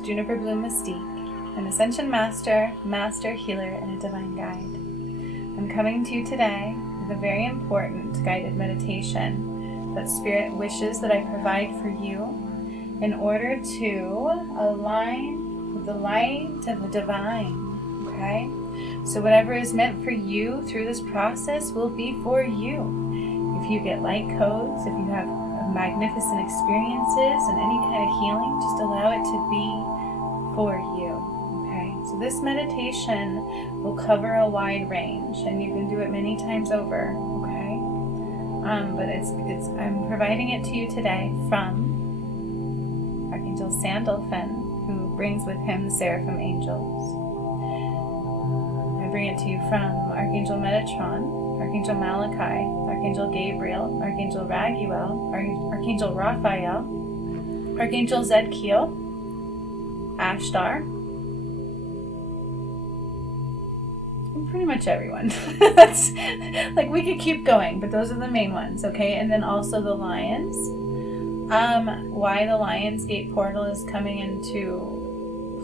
host, Juniper Bloom Mystique, an Ascension Master, Master Healer, and a Divine Guide. I'm coming to you today with a very important guided meditation that Spirit wishes that I provide for you in order to align with the light of the divine, okay? So whatever is meant for you through this process will be for you. If you get light codes, if you have magnificent experiences and any kind of healing, just allow it to be for you. Okay, so this meditation will cover a wide range, and you can do it many times over. Okay, but I'm providing it to you today from Archangel Sandalphon, who brings with him the Seraphim angels. I bring it to you from Archangel Metatron, Archangel Malachi, Archangel Gabriel, Archangel Raguel, Archangel Raphael, Archangel Zedkiel, Ashtar, and pretty much everyone. That's like, we could keep going, but those are the main ones, okay? And then also the lions. Why the Lion's Gate portal is coming into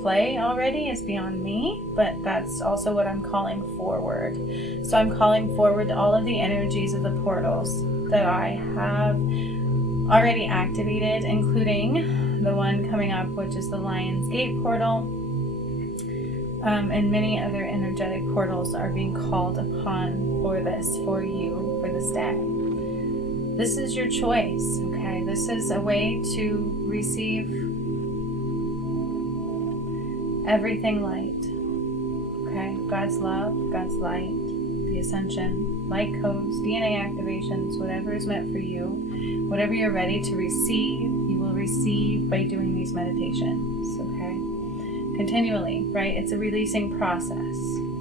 play already is beyond me, but that's also what I'm calling forward. So I'm calling forward all of the energies of the portals that I have already activated, including the one coming up, which is the Lion's Gate portal, and many other energetic portals are being called upon for this, for you, for this day. This is your choice, okay? This is a way to receive everything light, okay? God's love, God's light, the ascension, light codes, DNA activations, whatever is meant for you, whatever you're ready to receive, you will receive by doing these meditations, okay? Continually, right? It's a releasing process.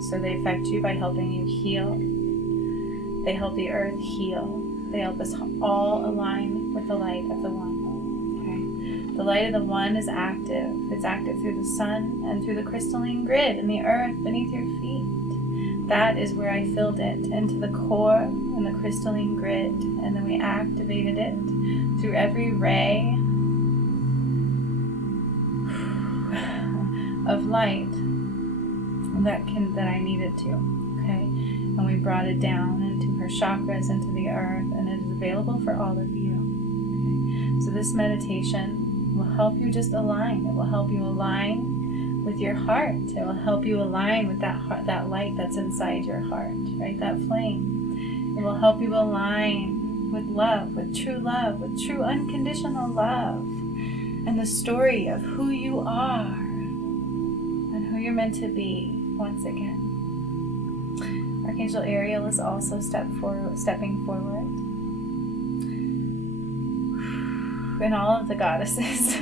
So they affect you by helping you heal. They help the earth heal. They help us all align with the light of the One. The light of the One is active. It's active through the sun and through the crystalline grid and the earth beneath your feet. That is where I filled it, into the core and the crystalline grid. And then we activated it through every ray of light that I needed to. Okay? And we brought it down into her chakras, into the earth, and it is available for all of you. Okay? So this meditation will help you just align. It will help you align with your heart. It will help you align with that heart, that light that's inside your heart, right? That flame. It will help you align with love, with true unconditional love, and the story of who you are and who you're meant to be once again. Archangel Ariel is also stepping forward. And all of the goddesses.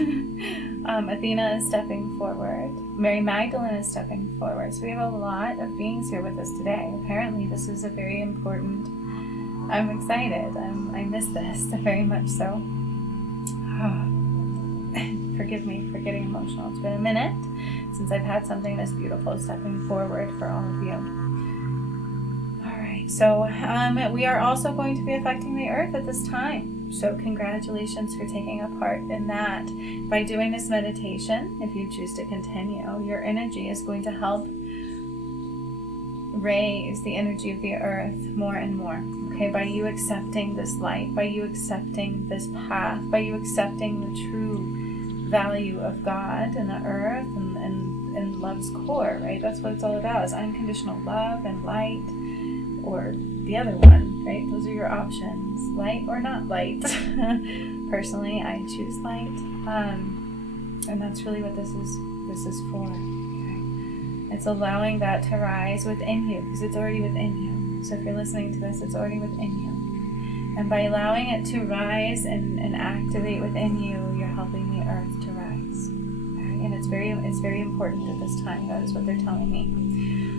Athena is stepping forward. Mary Magdalene is stepping forward. So we have a lot of beings here with us today. Apparently this is a very important... I'm excited. I miss this very much so. Forgive me for getting emotional. It's been a minute since I've had something this beautiful stepping forward for all of you. Alright, so we are also going to be affecting the earth at this time. So congratulations for taking a part in that. By doing this meditation, if you choose to continue, your energy is going to help raise the energy of the earth more and more. Okay, by you accepting this light, by you accepting this path, by you accepting the true value of God and the earth and love's core, right? That's what it's all about, is unconditional love and light, or the other one, right? Those are your options, light or not light. Personally, I choose light, and that's really what this is for. Okay? It's allowing that to rise within you, because it's already within you. So if you're listening to this, it's already within you, and by allowing it to rise and activate within you, you're helping the earth to rise. Okay? And it's very important at this time. That is what they're telling me.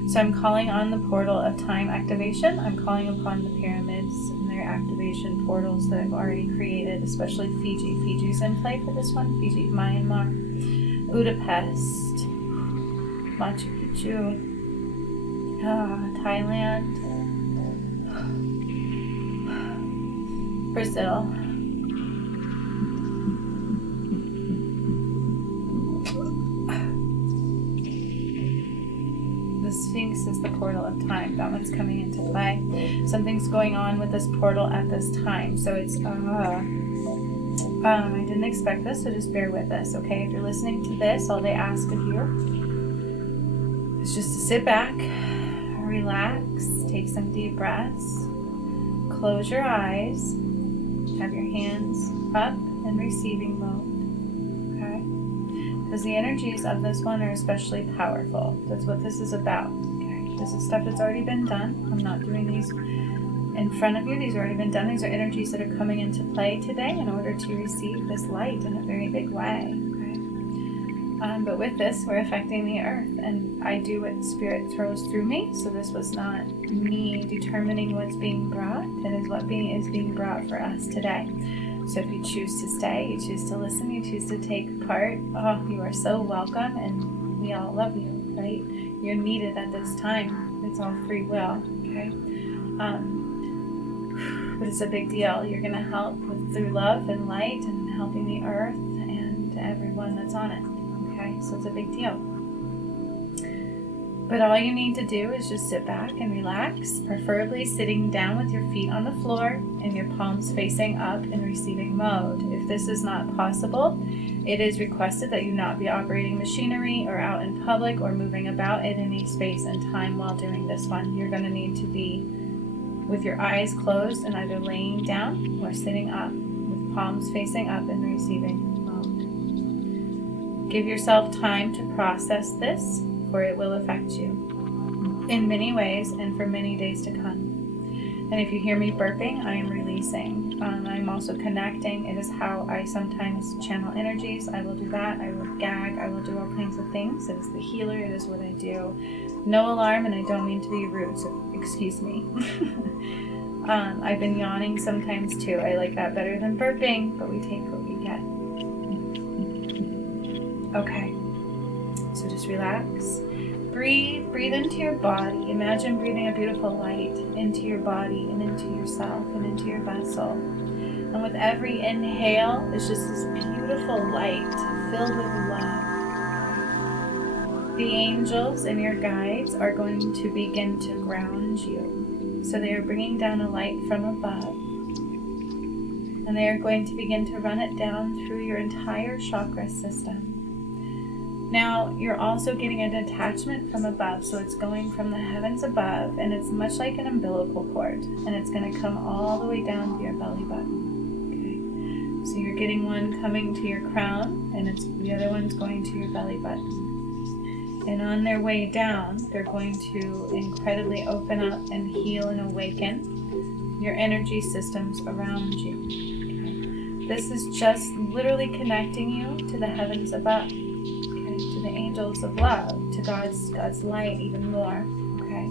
So I'm calling on the portal of time activation. I'm calling upon the pyramids and their activation portals that I've already created, especially Fiji. Fiji's in play for this one. Fiji, Myanmar, Budapest, Machu Picchu, Thailand, this is the portal of time. That one's coming into play. Something's going on with this portal at this time. So it's, I didn't expect this, so just bear with us, okay? If you're listening to this, all they ask of you is just to sit back, relax, take some deep breaths, close your eyes, have your hands up in receiving mode, okay? Because the energies of this one are especially powerful. That's what this is about, okay? This is stuff that's already been done. I'm not doing these in front of you. These have already been done. These are energies that are coming into play today in order to receive this light in a very big way. Okay? But with this, we're affecting the earth, and I do what Spirit throws through me. So this was not me determining what's being brought. It is what is being brought for us today. So if you choose to stay, you choose to listen, you choose to take part, you are so welcome, and we all love you, right? You're needed at this time. It's all free will, okay? But it's a big deal. You're going to help through love and light and helping the earth and everyone that's on it. Okay, so it's a big deal. But all you need to do is just sit back and relax, preferably sitting down with your feet on the floor and your palms facing up in receiving mode. If this is not possible, it is requested that you not be operating machinery or out in public or moving about in any space and time while doing this one. You're going to need to be with your eyes closed and either laying down or sitting up with palms facing up and receiving mode. Give yourself time to process this, for it will affect you in many ways and for many days to come. And if you hear me burping, I am releasing. I'm also connecting. It is how I sometimes channel energies. I will do that. I will gag. I will do all kinds of things. It is the healer. It is what I do. No alarm, and I don't mean to be rude, so excuse me. I've been yawning sometimes too. I like that better than burping, but we take what we get. Okay, so just relax. Breathe into your body. Imagine breathing a beautiful light into your body and into yourself and into your vessel. And with every inhale, it's just this beautiful light filled with love. The angels and your guides are going to begin to ground you. So they are bringing down a light from above. And they are going to begin to run it down through your entire chakra system. Now, you're also getting a detachment from above, so it's going from the heavens above, and it's much like an umbilical cord, and it's going to come all the way down to your belly button. Okay, so you're getting one coming to your crown, and the other one's going to your belly button. And on their way down, they're going to incredibly open up and heal and awaken your energy systems around you. Okay? This is just literally connecting you to the heavens above. To the angels of love, to God's light even more, okay?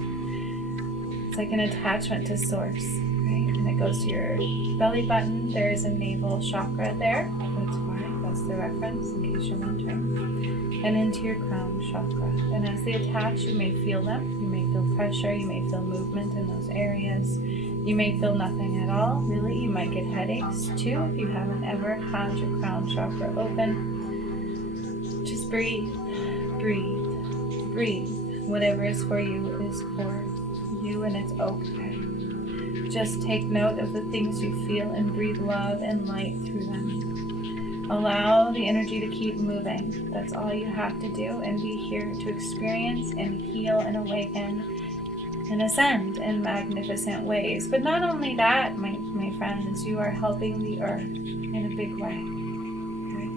It's like an attachment to source, right? And it goes to your belly button. There is a navel chakra there. That's why, that's the reference in case you're wondering. And into your crown chakra. And as they attach, you may feel them. You may feel pressure. You may feel movement in those areas. You may feel nothing at all, really. You might get headaches too if you haven't ever had your crown chakra open. Just breathe, breathe, breathe. Whatever is for you is for you, and it's okay. Just take note of the things you feel and breathe love and light through them. Allow the energy to keep moving. That's all you have to do, and be here to experience and heal and awaken and ascend in magnificent ways. But not only that, my friends, you are helping the earth in a big way. Okay?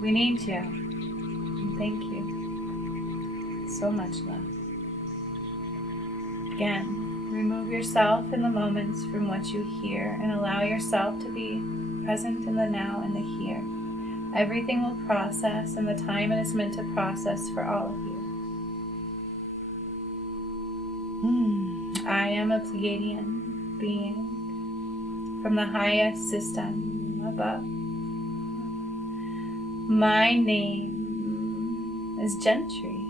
We need you. Thank you. So much love. Again, remove yourself in the moments from what you hear and allow yourself to be present in the now and the here. Everything will process in the time it is meant to process for all of you. I am a Pleiadian being from the highest system above. My name is Gentry.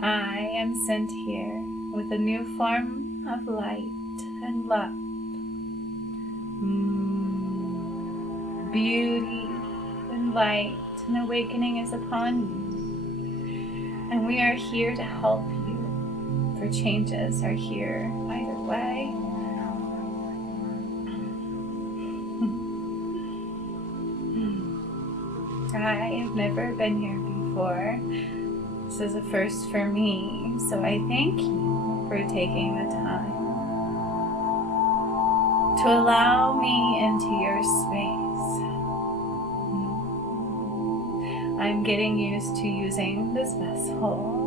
I am sent here with a new form of light and love, beauty and light an awakening is upon you. And we are here to help you, for changes are here either way. I've never been here before. This is a first for me, so I thank you for taking the time to allow me into your space. I'm getting used to using this vessel.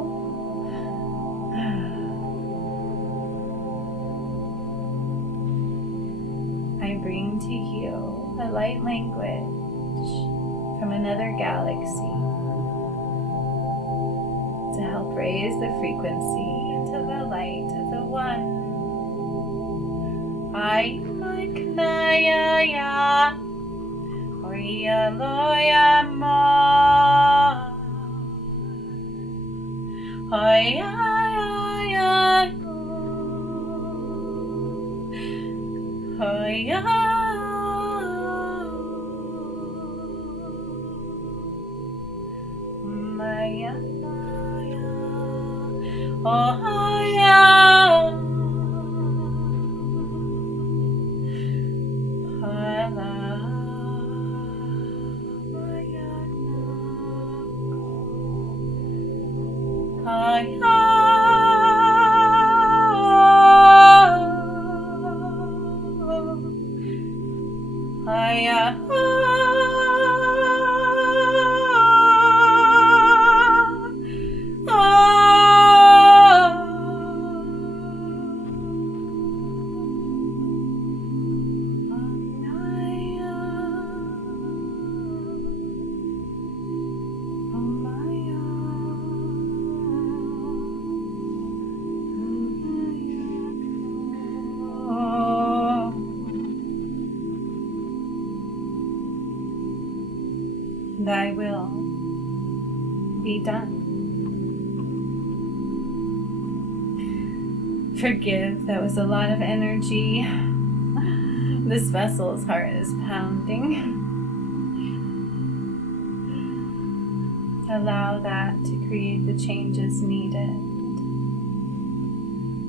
I bring to you a light language from another galaxy to help raise the frequency to the light of the one. I Maknaya ya Oya Loya Ma Oya ya Oya Maya Oya Thy will be done. Forgive, that was a lot of energy. This vessel's heart is pounding. Allow that to create the changes needed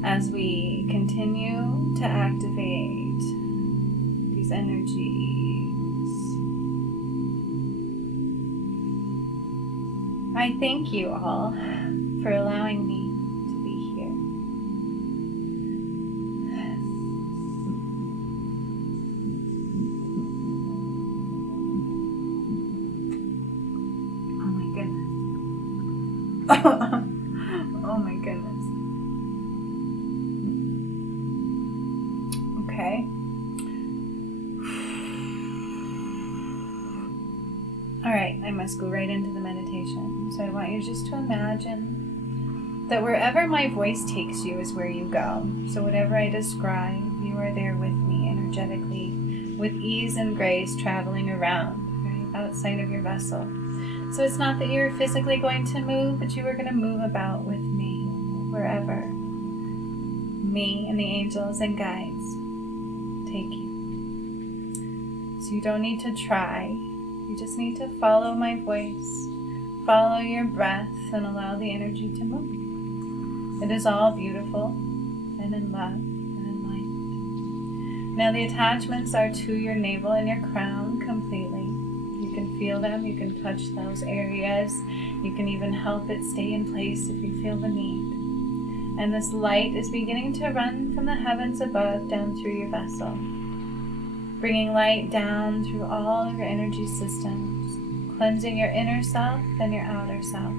as we continue to activate these energies. I thank you all for allowing me to be here. Oh my goodness. Oh my goodness. Okay. Alright, I must go right into the meditation. So I want you just to imagine that wherever my voice takes you is where you go. So whatever I describe, you are there with me energetically, with ease and grace, traveling around, right, outside of your vessel. So it's not that you're physically going to move, but you are going to move about with me, wherever me and the angels and guides take you. So you don't need to try. You just need to follow my voice, follow your breath, and allow the energy to move. It is all beautiful and in love and in light. Now the attachments are to your navel and your crown completely. You can feel them, you can touch those areas, you can even help it stay in place if you feel the need. And this light is beginning to run from the heavens above down through your vessel, bringing light down through all of your energy systems, cleansing your inner self and your outer self,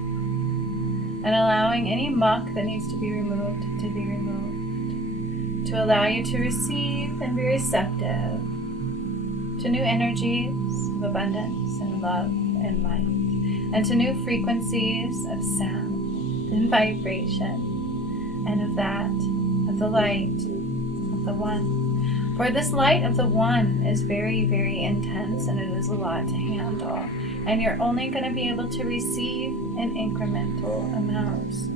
and allowing any muck that needs to be removed, to allow you to receive and be receptive to new energies of abundance and love and light, and to new frequencies of sound and vibration, and of the light of the one. For this light of the one is very, very intense, and it is a lot to handle. And you're only going to be able to receive in incremental amounts.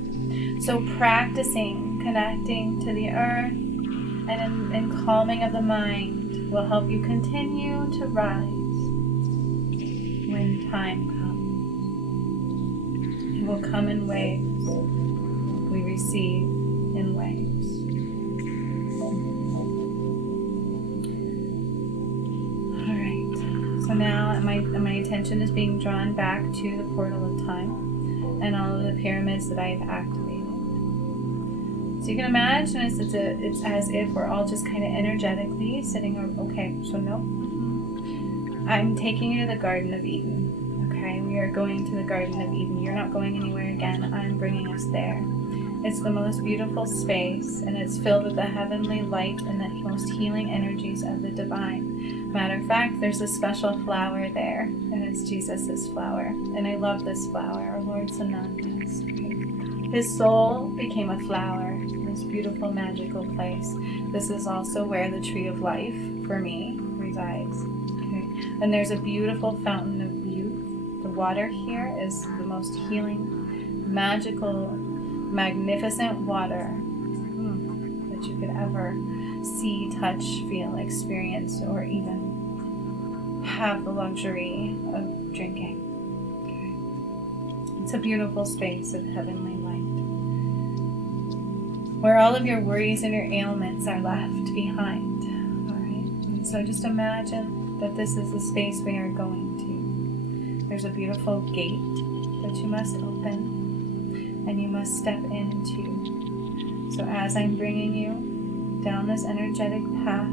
So practicing connecting to the earth and in calming of the mind will help you continue to rise when time comes. will come in waves. We receive in waves. All right. So now my attention is being drawn back to the portal of time and all of the pyramids that I've activated. So you can imagine it's as if we're all just kind of energetically sitting. Okay, so no. I'm taking you to the Garden of Eden. Okay, we are going to the Garden of Eden. You're not going anywhere again. I'm bringing us there. It's the most beautiful space, and it's filled with the heavenly light and the most healing energies of the divine. Matter of fact, there's a special flower there, and it's Jesus' flower. And I love this flower, our Lord Sananda's. His soul became a flower in this beautiful, magical place. This is also where the tree of life, for me, resides. Okay? And there's a beautiful fountain of youth. The water here is the most healing, magical, magnificent water that you could ever see, touch, feel, experience, or even have the luxury of drinking. Okay. It's a beautiful space of heavenly light, where all of your worries and your ailments are left behind. All right. And so just imagine that this is the space we are going to. There's a beautiful gate that you must open and you must step into. So as I'm bringing you down this energetic path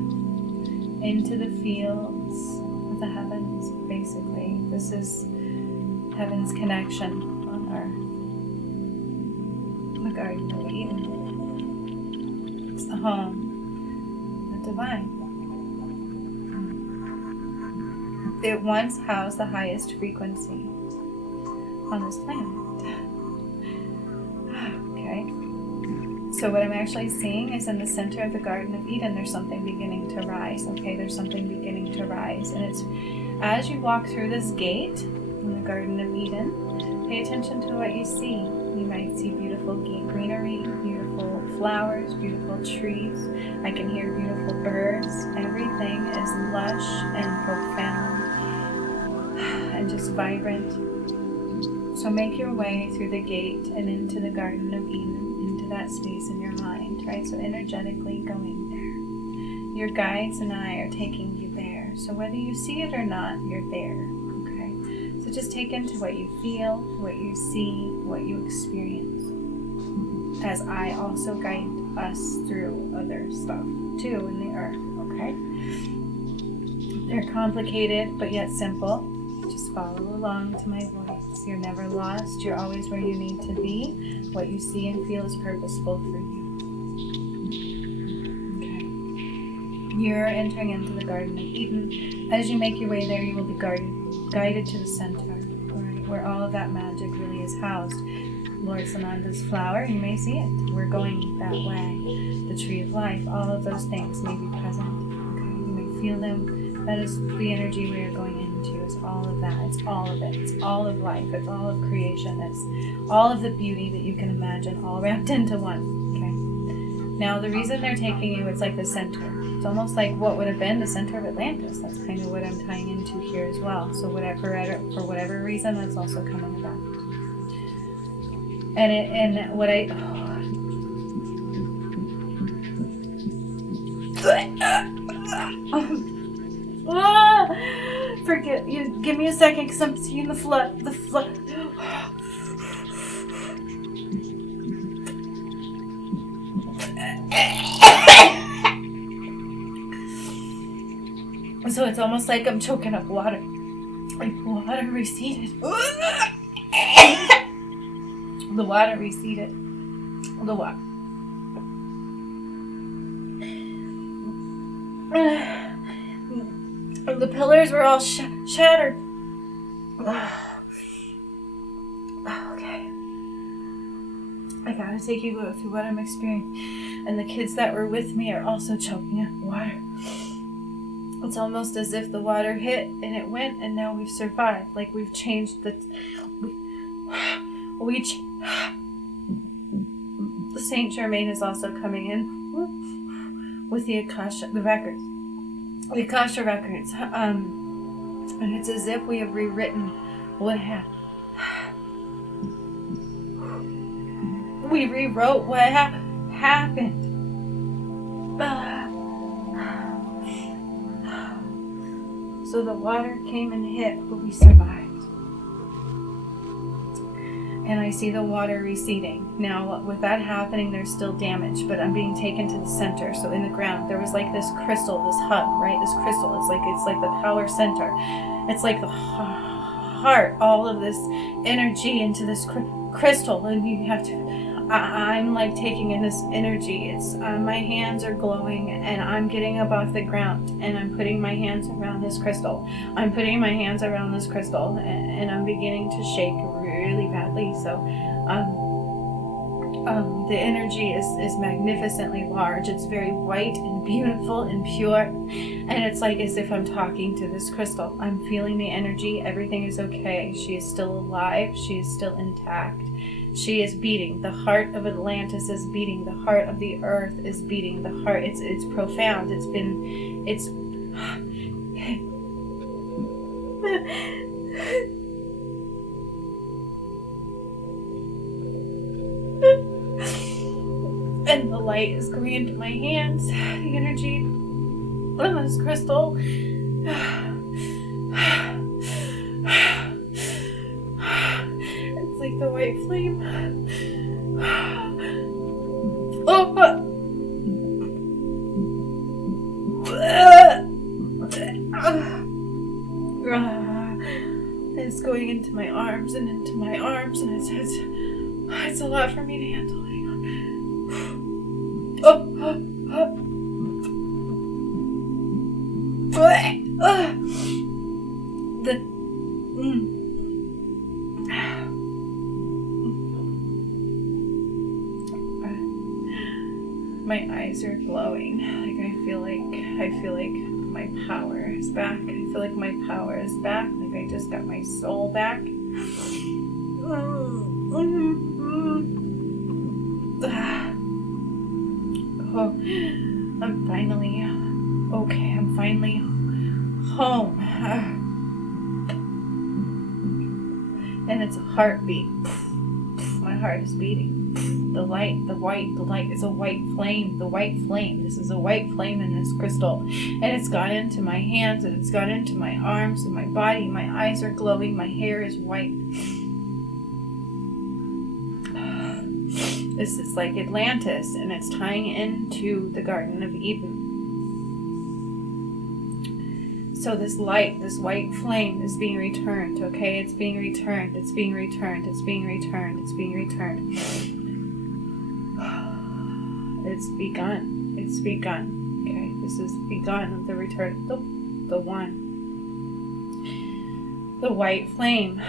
into the fields of the heavens, basically, this is heaven's connection on earth. The Garden of Eden. It's the home of the divine. It once housed the highest frequency on this planet. Okay. So what I'm actually seeing is in the center of the Garden of Eden, there's something beginning to rise. Okay, there's something beginning to rise. And it's as you walk through this gate in the Garden of Eden, pay attention to what you see. You might see beautiful greenery, beautiful flowers, beautiful trees. I can hear beautiful birds. Everything is lush and profound and just vibrant. So make your way through the gate and into the Garden of Eden, into that space in your mind, right? So energetically going there. Your guides and I are taking you there. So whether you see it or not, you're there, okay? So just take into what you feel, what you see, what you experience, as I also guide us through other stuff too in the earth, okay? They're complicated, but yet simple. Just follow along to my voice. You're never lost. You're always where you need to be. What you see and feel is purposeful for you. Okay. You're entering into the Garden of Eden. As you make your way there, you will be guided to the center, right, where all of that magic really is housed. Lord Sananda's flower, you may see it. We're going that way. The tree of life, all of those things may be present. Okay. You may feel them. That is the energy we are going into, is all of that. It's all of it. It's all of life. It's all of creation. It's all of the beauty that you can imagine, all wrapped into one. Okay. Now, the reason they're taking you, it's like the center. It's almost like what would have been the center of Atlantis. That's kind of what I'm tying into here as well. So for whatever reason, that's also coming about. Forget you. Give me a second, because I'm seeing the flood. So it's almost like I'm choking up water. Like water receded. The water receded. The water. The pillars were all shattered. Okay. I gotta take you through what I'm experiencing. And the kids that were with me are also choking up water. It's almost as if the water hit and it went, and now we've survived. Like we've changed the Saint Germain is also coming in with the Akasha records. And it's as if we have rewritten what happened. We rewrote what happened. So the water came and hit, but we survived. And I see the water receding. Now, with that happening, there's still damage, but I'm being taken to the center. So in the ground, there was like this crystal, this hub, right? This crystal. It's like the power center. It's like the heart, all of this energy into this crystal, and you have to. I'm like taking in this energy. It's my hands are glowing, and I'm getting up off the ground, and I'm putting my hands around this crystal. I'm putting my hands around this crystal, and I'm beginning to shake really badly. So, the energy is magnificently large. It's very white and beautiful and pure, and it's like as if I'm talking to this crystal. I'm feeling the energy. Everything is okay. She is still alive. She is still intact. She is beating. The heart of Atlantis is beating. The heart of the earth is beating. The heart, it's profound. It's and the light is going into my hands. The energy of this crystal. It's like the white flame. It's going into my arms and into my arms, and it's a lot for me to handle. Hang on. My eyes are glowing. Like I feel like my power is back. I feel like my power is back. Like I just got my soul back. Oh, I'm finally okay. I'm finally home. And it's a heartbeat. My heart is beating. The light is a white flame. The white flame. This is a white flame in this crystal. And it's gone into my hands, and it's gone into my arms and my body. My eyes are glowing. My hair is white. This is like Atlantis, and it's tying into the Garden of Eden. So this light, this white flame is being returned, okay? It's being returned. It's being returned. It's being returned. It's being returned. It's begun. It's begun. Okay, this is begun of the return. The one. The white flame.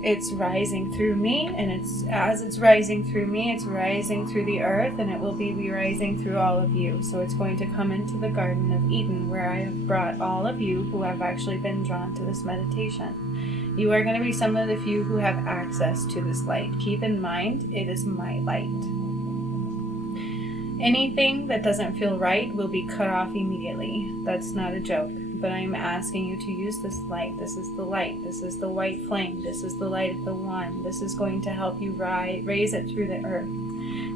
It's rising through me, and as it's rising through me, it's rising through the earth, and it will be rising through all of you. So it's going to come into the Garden of Eden, where I have brought all of you who have actually been drawn to this meditation. You are going to be some of the few who have access to this light. Keep in mind, it is my light. Anything that doesn't feel right will be cut off immediately. That's not a joke. But I'm asking you to use this light. This is the light. This is the white flame. This is the light of the one. This is going to help you raise it through the earth.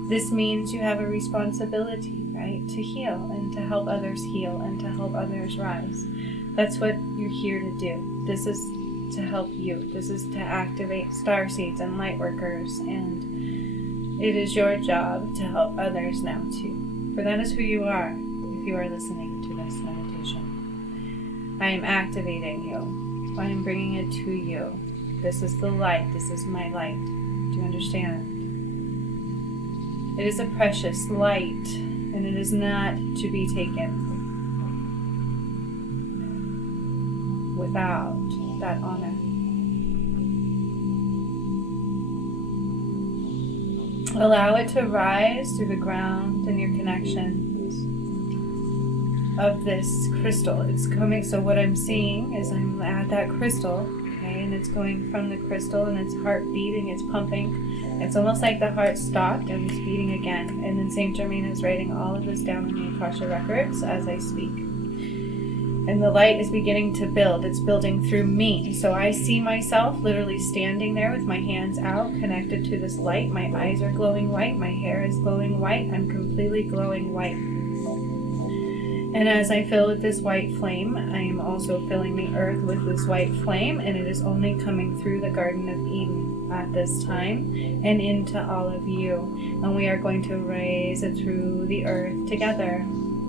This means you have a responsibility, right? To heal and to help others heal and to help others rise. That's what you're here to do. This is to help you. This is to activate starseeds and light workers, and it is your job to help others now too. For that is who you are if you are listening to this meditation. I am activating you. I am bringing it to you. This is the light. This is my light. Do you understand? It is a precious light, and it is not to be taken without that honor. Allow it to rise through the ground and your connections of this crystal. It's coming, so what I'm seeing is I'm at that crystal, okay, and it's going from the crystal, and it's heart beating, it's pumping. It's almost like the heart stopped and it's beating again. And then Saint Germain is writing all of this down in the Akasha records as I speak. And the light is beginning to build. It's building through me. So I see myself literally standing there with my hands out, connected to this light. My eyes are glowing white. My hair is glowing white. I'm completely glowing white. And as I fill with this white flame, I am also filling the earth with this white flame, and it is only coming through the Garden of Eden at this time and into all of you. And we are going to raise it through the earth together.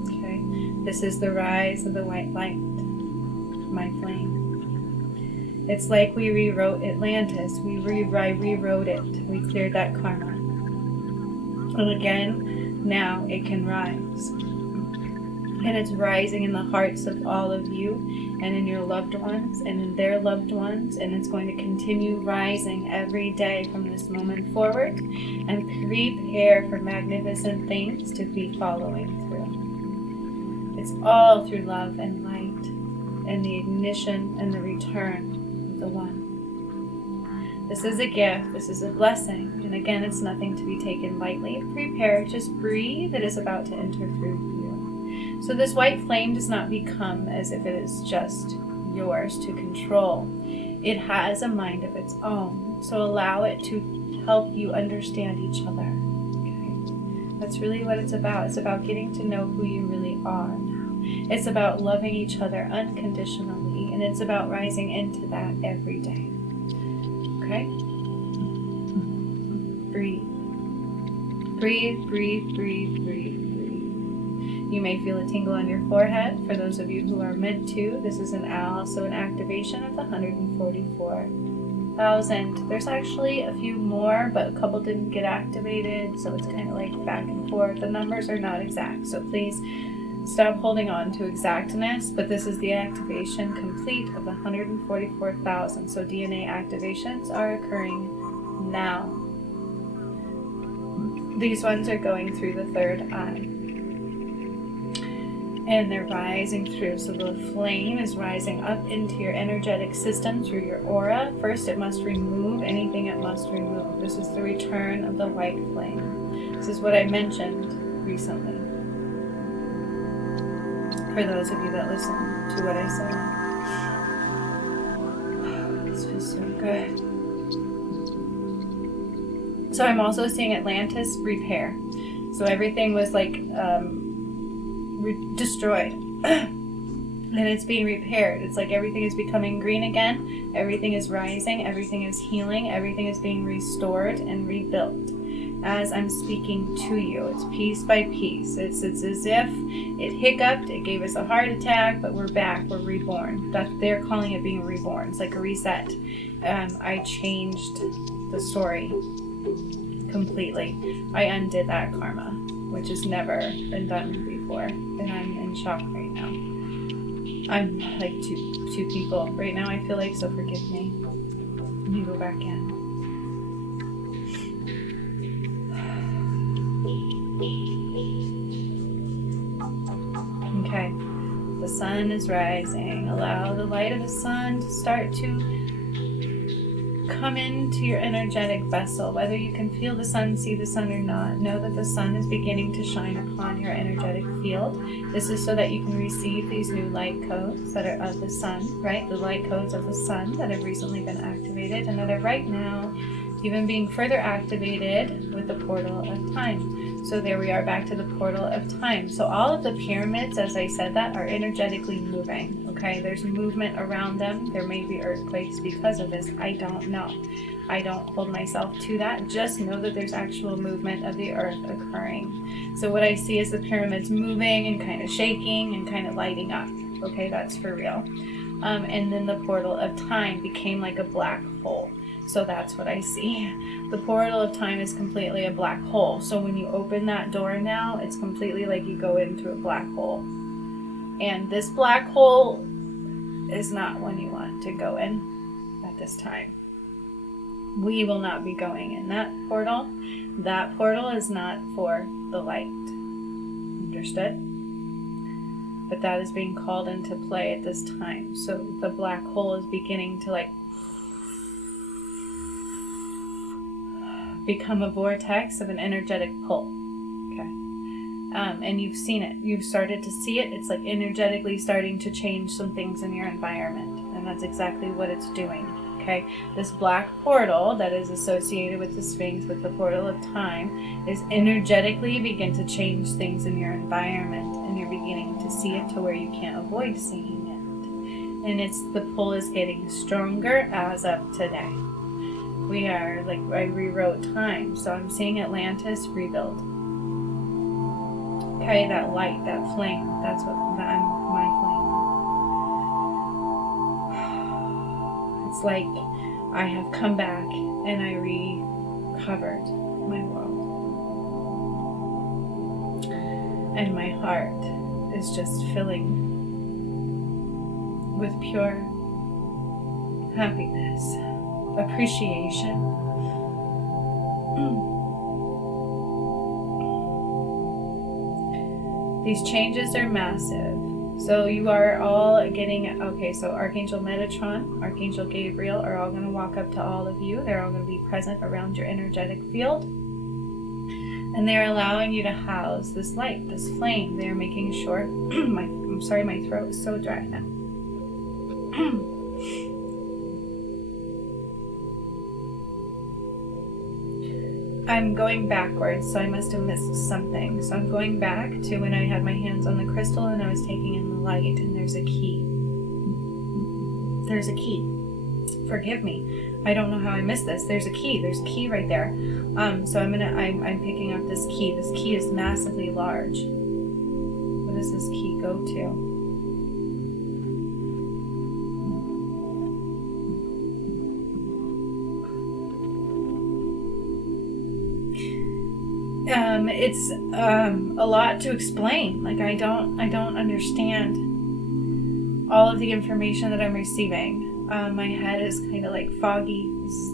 Okay? This is the rise of the white light, my flame. It's like we rewrote Atlantis. We rewrote it. We cleared that karma. And again, now it can rise. And it's rising in the hearts of all of you and in your loved ones and in their loved ones. And it's going to continue rising every day from this moment forward, and prepare for magnificent things to be following through. It's all through love and light and the ignition and the return of the One. This is a gift. This is a blessing. And again, it's nothing to be taken lightly. Prepare. Just breathe. It is about to enter through you. So this white flame does not become as if it is just yours to control. It has a mind of its own. So allow it to help you understand each other. Okay? That's really what it's about. It's about getting to know who you really are now. It's about loving each other unconditionally. And it's about rising into that every day. Okay? Breathe. Breathe, breathe, breathe, breathe. You may feel a tingle on your forehead. For those of you who are meant to, this is also an activation of the 144,000. There's actually a few more, but a couple didn't get activated, so it's kind of like back and forth. The numbers are not exact, so please stop holding on to exactness, but this is the activation complete of the 144,000. So DNA activations are occurring now. These ones are going through the third eye. And they're rising through. So the flame is rising up into your energetic system through your aura. First, it must remove anything it must remove. This is the return of the white flame. This is what I mentioned recently. For those of you that listen to what I said. This feels so good. So I'm also seeing Atlantis repair. So everything was like destroyed and it's being repaired. It's like everything is becoming green again. Everything is rising. Everything is healing. Everything is being restored and rebuilt as I'm speaking to you. It's piece by piece. It's as if it hiccuped, it gave us a heart attack, but we're back, we're reborn. They're calling it being reborn. It's like a reset. I changed the story completely. I undid that karma, which has never been done before, and I'm in shock right now. I'm like two people right now, I feel like, so forgive me. Let me go back in. Okay, the sun is rising. Allow the light of the sun to start to come into your energetic vessel. Whether you can feel the sun, see the sun or not, know that the sun is beginning to shine upon your energetic field. This is so that you can receive these new light codes that are of the sun, right? The light codes of the sun that have recently been activated and that are right now even being further activated with the portal of time. So there we are, back to the portal of time. So all of the pyramids, as I said that, are energetically moving, okay? There's movement around them. There may be earthquakes because of this. I don't know. I don't hold myself to that. Just know that there's actual movement of the earth occurring. So what I see is the pyramids moving and kind of shaking and kind of lighting up. Okay, that's for real. And then the portal of time became like a black hole. So that's what I see. The portal of time is completely a black hole. So when you open that door now, it's completely like you go into a black hole. And this black hole is not one you want to go in at this time. We will not be going in that portal. That portal is not for the light. Understood? But that is being called into play at this time. So the black hole is beginning to like become a vortex of an energetic pull. Okay. and you've seen it. You've started to see it. It's like energetically starting to change some things in your environment, and that's exactly what it's doing. Okay, this black portal that is associated with the Sphinx, with the portal of time, is energetically begin to change things in your environment, and you're beginning to see it to where you can't avoid seeing it. And it's the pull is getting stronger as of today. We are, like, I rewrote time, so I'm seeing Atlantis rebuild. Okay, that light, that flame, that's what my flame. It's like I have come back and I recovered my world. And my heart is just filling with pure happiness, appreciation. These changes are massive. So you are all getting, okay, so Archangel Metatron, Archangel Gabriel are all going to walk up to all of you. They're all going to be present around your energetic field. And they're allowing you to house this light, this flame. They're making sure, I'm sorry, my throat is so dry now. I'm going backwards, so I must have missed something. So I'm going back to when I had my hands on the crystal and I was taking in the light, and there's a key. There's a key. Forgive me. I don't know how I missed this. There's a key. There's a key right there. So I'm picking up this key. This key is massively large. What does this key go to? It's a lot to explain. Like I don't understand all of the information that I'm receiving. My head is kind of like foggy.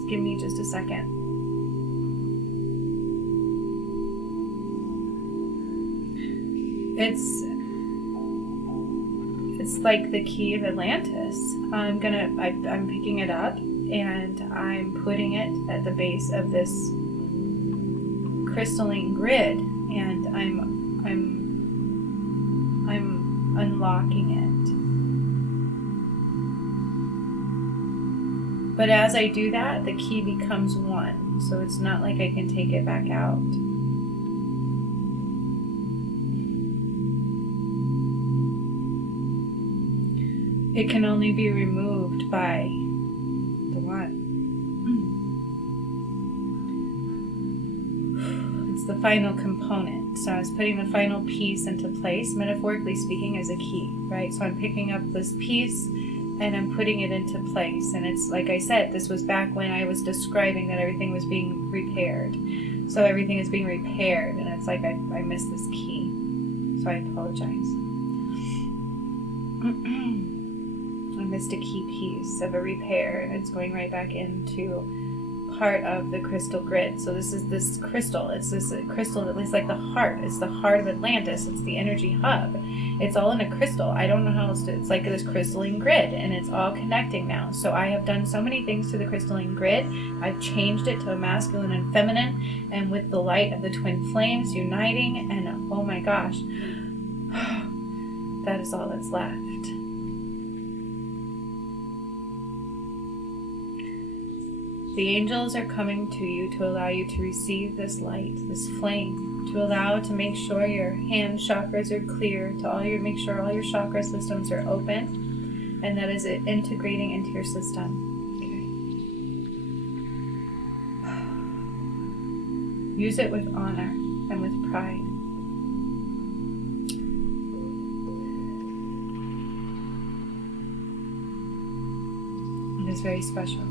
Give me just a second. It's like the key of Atlantis. I'm picking it up and I'm putting it at the base of this crystalline grid, and I'm unlocking it. But as I do that, the key becomes one, so it's not like I can take it back out. It can only be removed by the one. The final component. So I was putting the final piece into place, metaphorically speaking, as a key, right? So I'm picking up this piece and I'm putting it into place. And it's like I said, this was back when I was describing that everything was being repaired. So everything is being repaired, and it's like I missed this key. So I apologize. I missed a key piece of a repair, and it's going right back into part of the crystal grid. So this is this crystal. It's this crystal that looks like the heart. It's the heart of Atlantis. It's the energy hub. It's all in a crystal. I don't know how else to. It's like this crystalline grid, and it's all connecting now. So I have done so many things to the crystalline grid. I've changed it to a masculine and feminine, and with the light of the twin flames uniting, and oh my gosh, that is all that's left. The angels are coming to you to allow you to receive this light, this flame, to allow to make sure your hand chakras are clear, to make sure all your chakra systems are open, and that is it integrating into your system. Okay. Use it with honor and with pride. It is very special.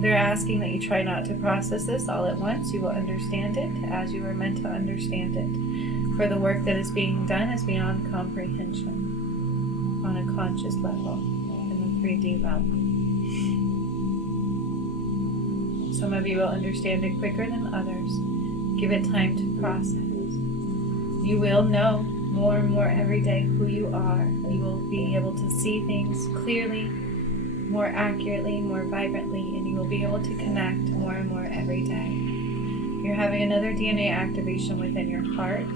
They're asking that you try not to process this all at once. You will understand it as you are meant to understand it. For the work that is being done is beyond comprehension on a conscious level in the 3D realm. Some of you will understand it quicker than others. Give it time to process. You will know more and more every day who you are. You will be able to see things clearly, more accurately, more vibrantly, and you will be able to connect more and more every day. You're having another DNA activation within your heart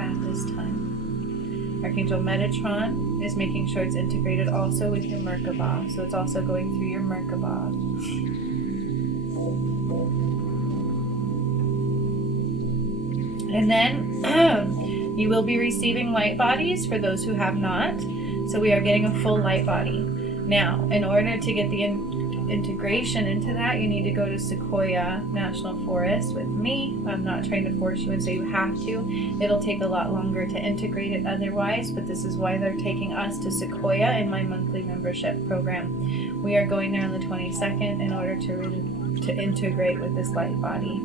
at this time. Archangel Metatron is making sure it's integrated also with your Merkaba. So it's also going through your Merkaba. And then you will be receiving light bodies for those who have not. So we are getting a full light body. Now, in order to get the integration into that, you need to go to Sequoia National Forest with me. I'm not trying to force you and say you have to. It'll take a lot longer to integrate it otherwise, but this is why they're taking us to Sequoia in my monthly membership program. We are going there on the 22nd in order to integrate with this light body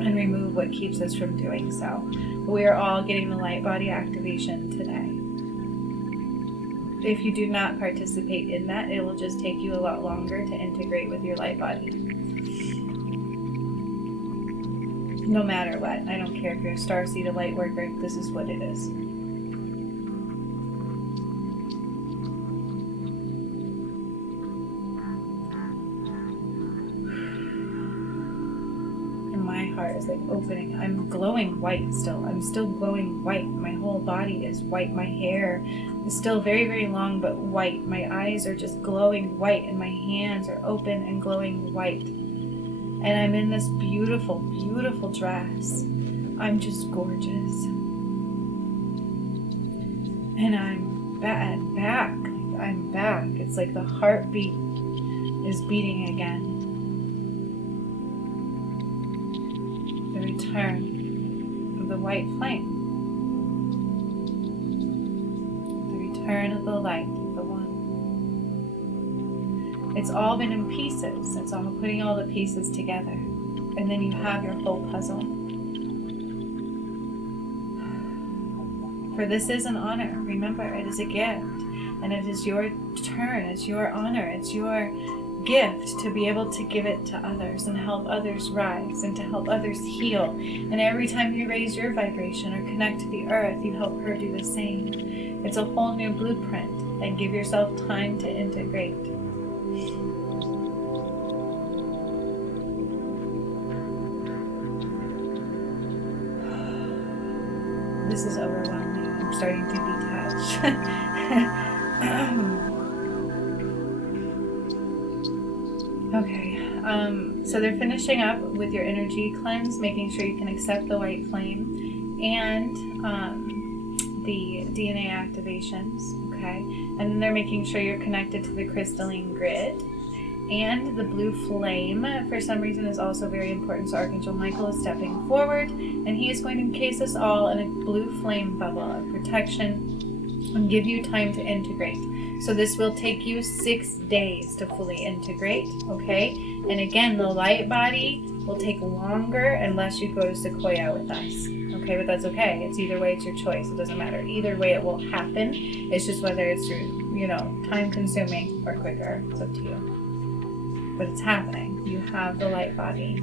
and remove what keeps us from doing so. We are all getting the light body activation today. If you do not participate in that, it will just take you a lot longer to integrate with your light body. No matter what. I don't care if you're a starseed, a light worker, this is what it is. Heart is like opening. I'm glowing white still. I'm still glowing white. My whole body is white. My hair is still very, very long but white. My eyes are just glowing white and my hands are open and glowing white. And I'm in this beautiful, beautiful dress. I'm just gorgeous. And I'm back. I'm back. It's like the heartbeat is beating again. Return of the white flame, the return of the light, the one. It's all been in pieces. It's all putting all the pieces together, and then you have your whole puzzle. For this is an honor. Remember, it is a gift, and it is your turn. It's your honor. It's your gift to be able to give it to others and help others rise and to help others heal. And every time you raise your vibration or connect to the earth, you help her do the same. It's a whole new blueprint, and give yourself time to integrate. This is overwhelming. I'm starting to detach. Okay, so they're finishing up with your energy cleanse, making sure you can accept the white flame and the DNA activations, okay? And then they're making sure you're connected to the crystalline grid. And the blue flame, for some reason, is also very important. So Archangel Michael is stepping forward, and he is going to encase us all in a blue flame bubble of protection and give you time to integrate. So this will take you 6 days to fully integrate, okay? And again, the light body will take longer unless you go to Sequoia with us, okay? But that's okay. It's either way, it's your choice. It doesn't matter. Either way, it will happen. It's just whether it's, time consuming or quicker. It's up to you. But it's happening. You have the light body.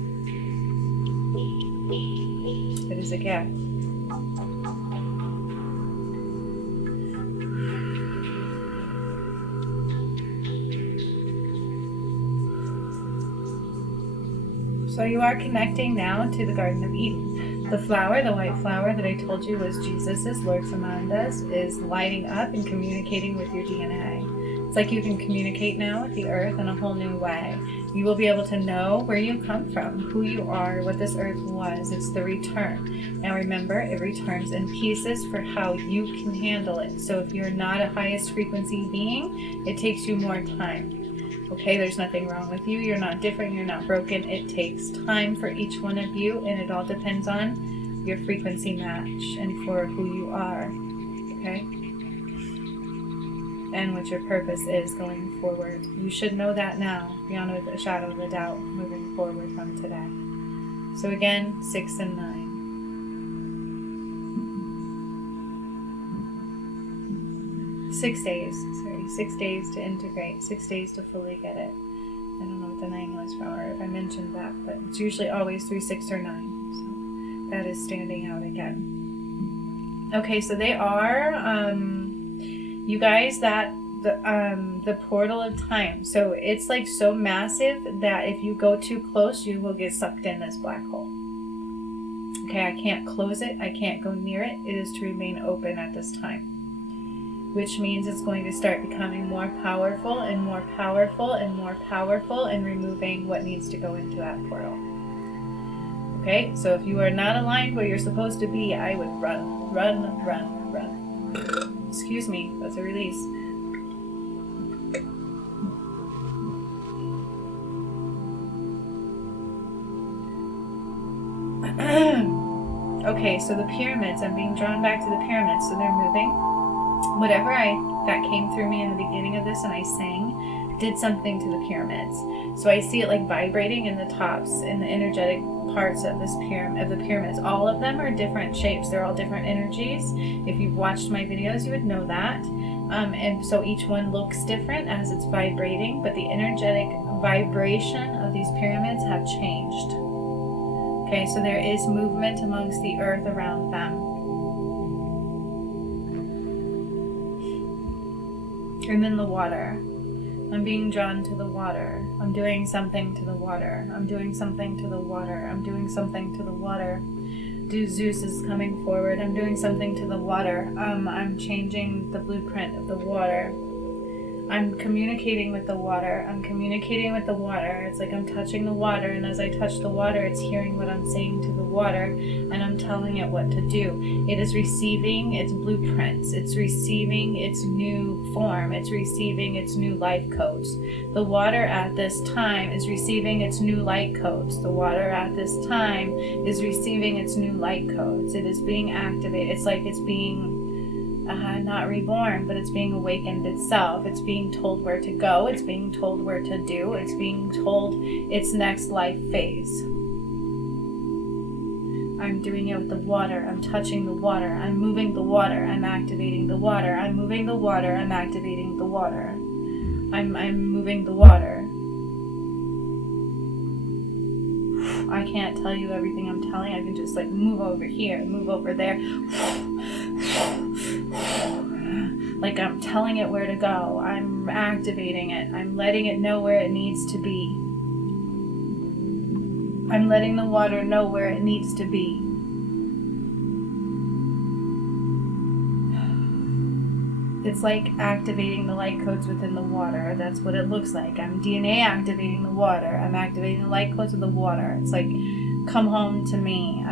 It is a gift. So you are connecting now to the Garden of Eden. The flower, the white flower that I told you was Jesus's, Lord Samanda's, is lighting up and communicating with your DNA. It's like you can communicate now with the earth in a whole new way. You will be able to know where you come from, who you are, what this earth was. It's the return. Now remember, it returns in pieces for how you can handle it. So if you're not a highest frequency being, it takes you more time. Okay, there's nothing wrong with you. You're not different. You're not broken. It takes time for each one of you, and it all depends on your frequency match and for who you are. Okay? And what your purpose is going forward. You should know that now, beyond a shadow of a doubt, moving forward from today. So again, 6 and 9. 6 days, 6 days to integrate, 6 days to fully get it. I don't know what the 9 was from, or if I mentioned that, but it's usually always 3, 6, or 9. So that is standing out again. Okay, so they are, you guys, that the portal of time. So it's like so massive that if you go too close, you will get sucked in this black hole. Okay, I can't close it. I can't go near it. It is to remain open at this time. Which means it's going to start becoming more powerful and more powerful and more powerful and removing what needs to go into that portal. Okay, so if you are not aligned where you're supposed to be, I would run, run, run, run. Excuse me, that's a release. Okay, so the pyramids, I'm being drawn back to the pyramids, so they're moving. Whatever that came through me in the beginning of this and I sang did something to the pyramids. So I see it like vibrating in the tops, in the energetic parts of this of the pyramids. All of them are different shapes. They're all different energies. If you've watched my videos, you would know that. And so each one looks different as it's vibrating, but the energetic vibration of these pyramids have changed. Okay, so there is movement amongst the earth around them. And then the water. I'm being drawn to the water. I'm doing something to the water. I'm doing something to the water. I'm doing something to the water. Zeus is coming forward. I'm doing something to the water. I'm changing the blueprint of the water. I'm communicating with the water. I'm communicating with the water. It's like I'm touching the water, and as I touch the water, it's hearing what I'm saying to the water, and I'm telling it what to do. It is receiving its blueprints. It's receiving its new form. It's receiving its new life codes. The water at this time is receiving its new light codes. The water at this time is receiving its new light codes. It is being activated. It's like it's being not reborn, but it's being awakened itself. It's being told where to go. It's being told where to do. It's being told its next life phase. I'm doing it with the water. I'm touching the water. I'm moving the water. I'm activating the water. I'm moving the water. I'm activating the water. I'm moving the water. I can't tell you everything I'm telling. I can just like move over here, move over there. Like I'm telling it where to go. I'm activating it. I'm letting it know where it needs to be. I'm letting the water know where it needs to be. It's like activating the light codes within the water. That's what it looks like. I'm DNA activating the water. I'm activating the light codes of the water. It's like, come home to me.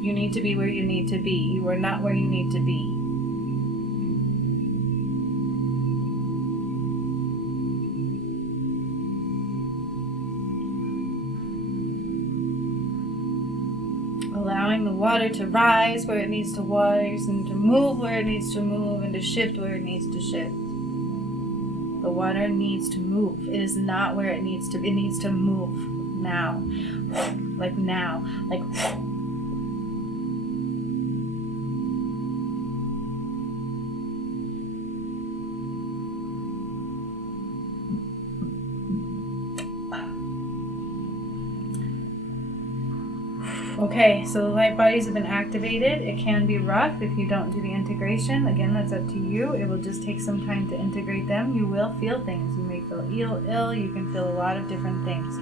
You need to be where you need to be. You are not where you need to be. Allowing the water to rise where it needs to rise, and to move where it needs to move, and to shift where it needs to shift. The water needs to move. It is not where it needs to be. It needs to move now. Like now. Like okay, so the light bodies have been activated. It can be rough if you don't do the integration. Again, that's up to you. It will just take some time to integrate them. You will feel things. You may feel ill. You can feel a lot of different things.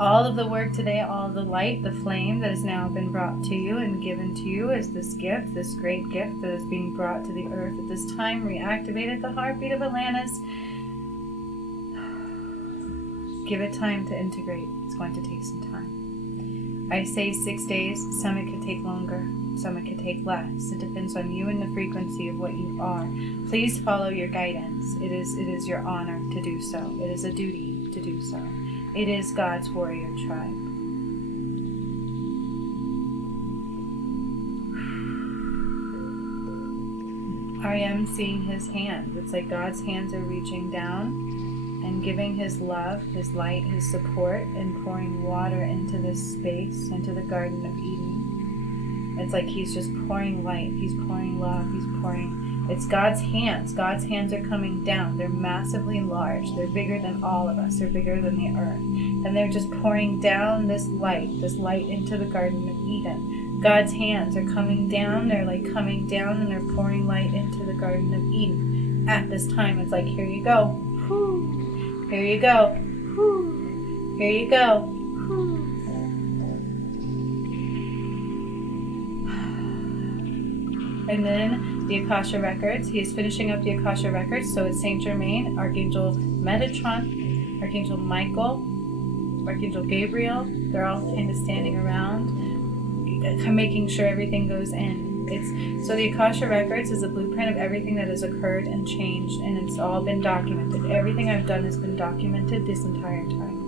All of the work today, all of the light, the flame that has now been brought to you and given to you as this gift, this great gift that is being brought to the earth at this time, reactivated the heartbeat of Atlantis. Give it time to integrate. It's going to take some time. I say 6 days. Some it could take longer. Some it could take less. It depends on you and the frequency of what you are. Please follow your guidance. It is your honor to do so. It is a duty to do so. It is God's warrior tribe. I am seeing his hand. It's like God's hands are reaching down and giving his love, his light, his support, and pouring water into this space, into the Garden of Eden. It's like he's just pouring light, he's pouring love, he's pouring... It's God's hands. God's hands are coming down. They're massively large. They're bigger than all of us. They're bigger than the earth. And they're just pouring down this light into the Garden of Eden. God's hands are coming down. They're like coming down and they're pouring light into the Garden of Eden. At this time, it's like, here you go. Whew. Here you go. Whew. Here you go. Whew. And then the Akasha Records. He is finishing up the Akasha Records. So it's Saint Germain, Archangel Metatron, Archangel Michael, Archangel Gabriel. They're all kind of standing around, making sure everything goes in. So the Akasha Records is a blueprint of everything that has occurred and changed, and it's all been documented. Everything I've done has been documented this entire time.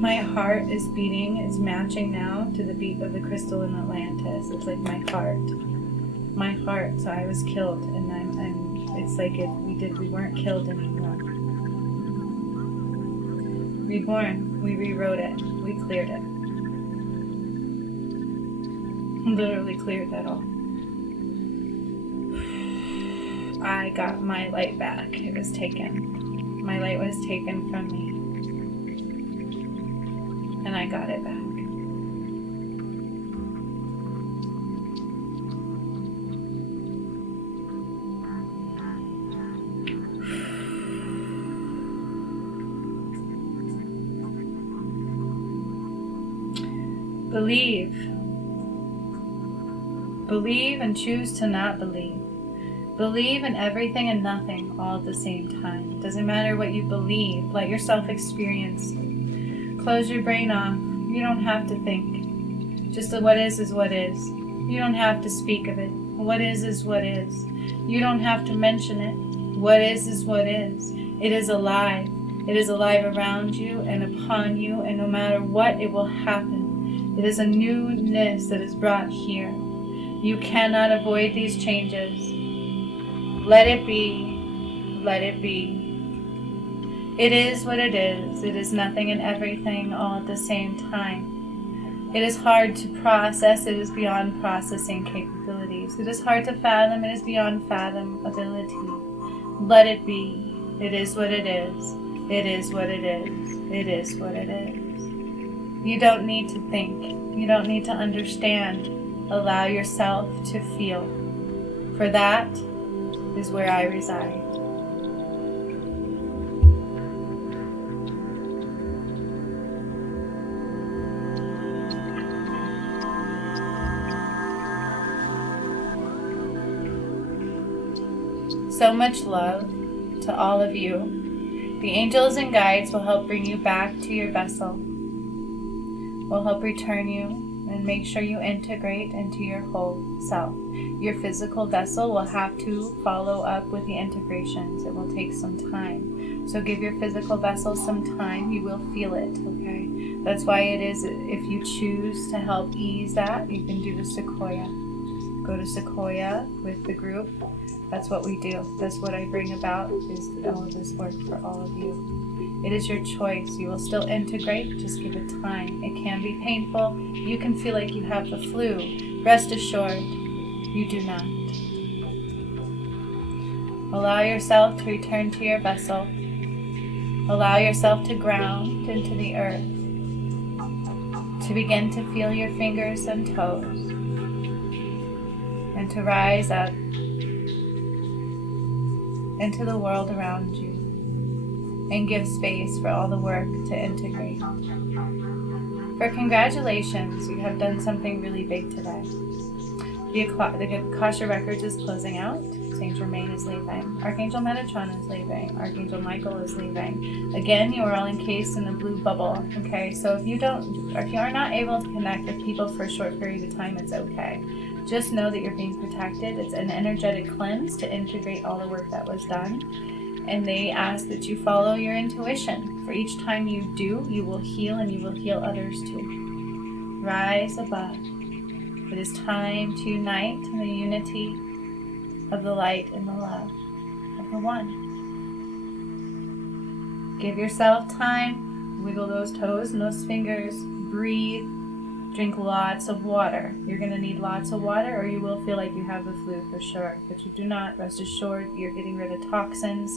My heart is beating. It's matching now to the beat of the crystal in Atlantis. It's like my heart. So I was killed, and it's like we weren't killed anymore. Reborn. We rewrote it. We cleared it. Literally cleared that all. I got my light back. It was taken. My light was taken from me. And I got it back. Believe. Believe and choose to not believe. Believe in everything and nothing all at the same time. It doesn't matter what you believe. Let yourself experience it. Close your brain off. You don't have to think. Just what is what is. You don't have to speak of it. What is what is. You don't have to mention it. What is what is. It is alive. It is alive around you and upon you, and no matter what, it will happen. It is a newness that is brought here. You cannot avoid these changes. Let it be. Let it be. It is what it is. It is nothing and everything all at the same time. It is hard to process. It is beyond processing capabilities. It is hard to fathom. It is beyond fathomability. Let it be. It is what it is. It is what it is. It is what it is. You don't need to think. You don't need to understand. Allow yourself to feel. For that is where I reside. So much love to all of you. The angels and guides will help bring you back to your vessel. Will help return you and make sure you integrate into your whole self. Your physical vessel will have to follow up with the integrations. It will take some time. So give your physical vessel some time. You will feel it, okay? That's why it is, if you choose to help ease that, you can do the Sequoia. Go to Sequoia with the group. That's what we do. That's what I bring about, is all of this work for all of you. It is your choice. You will still integrate. Just give it time. It can be painful. You can feel like you have the flu. Rest assured, you do not. Allow yourself to return to your vessel. Allow yourself to ground into the earth. To begin to feel your fingers and toes. And to rise up into the world around you. And give space for all the work to integrate. For congratulations, you have done something really big today. The Akasha Records is closing out. Saint Germain is leaving. Archangel Metatron is leaving. Archangel Michael is leaving. Again, you are all encased in a blue bubble. Okay, so if you are not able to connect with people for a short period of time, it's okay. Just know that you're being protected. It's an energetic cleanse to integrate all the work that was done. And they ask that you follow your intuition. For each time you do, you will heal, and you will heal others too. Rise above. It is time to unite in the unity of the light and the love of the one. Give yourself time. Wiggle those toes and those fingers. Breathe. Drink lots of water. You're going to need lots of water, or you will feel like you have the flu for sure. But you do not. Rest assured, you're getting rid of toxins.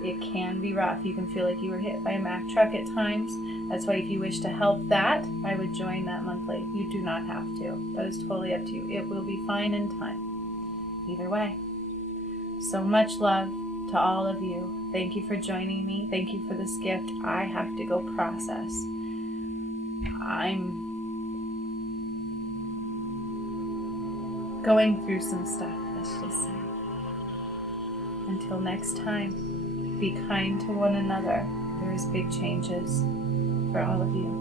It can be rough. You can feel like you were hit by a Mack truck at times. That's why if you wish to help that, I would join that monthly. You do not have to. That is totally up to you. It will be fine in time. Either way. So much love to all of you. Thank you for joining me. Thank you for this gift. I have to go process. I'm going through some stuff, let's just say. Until next time, be kind to one another. There's big changes for all of you.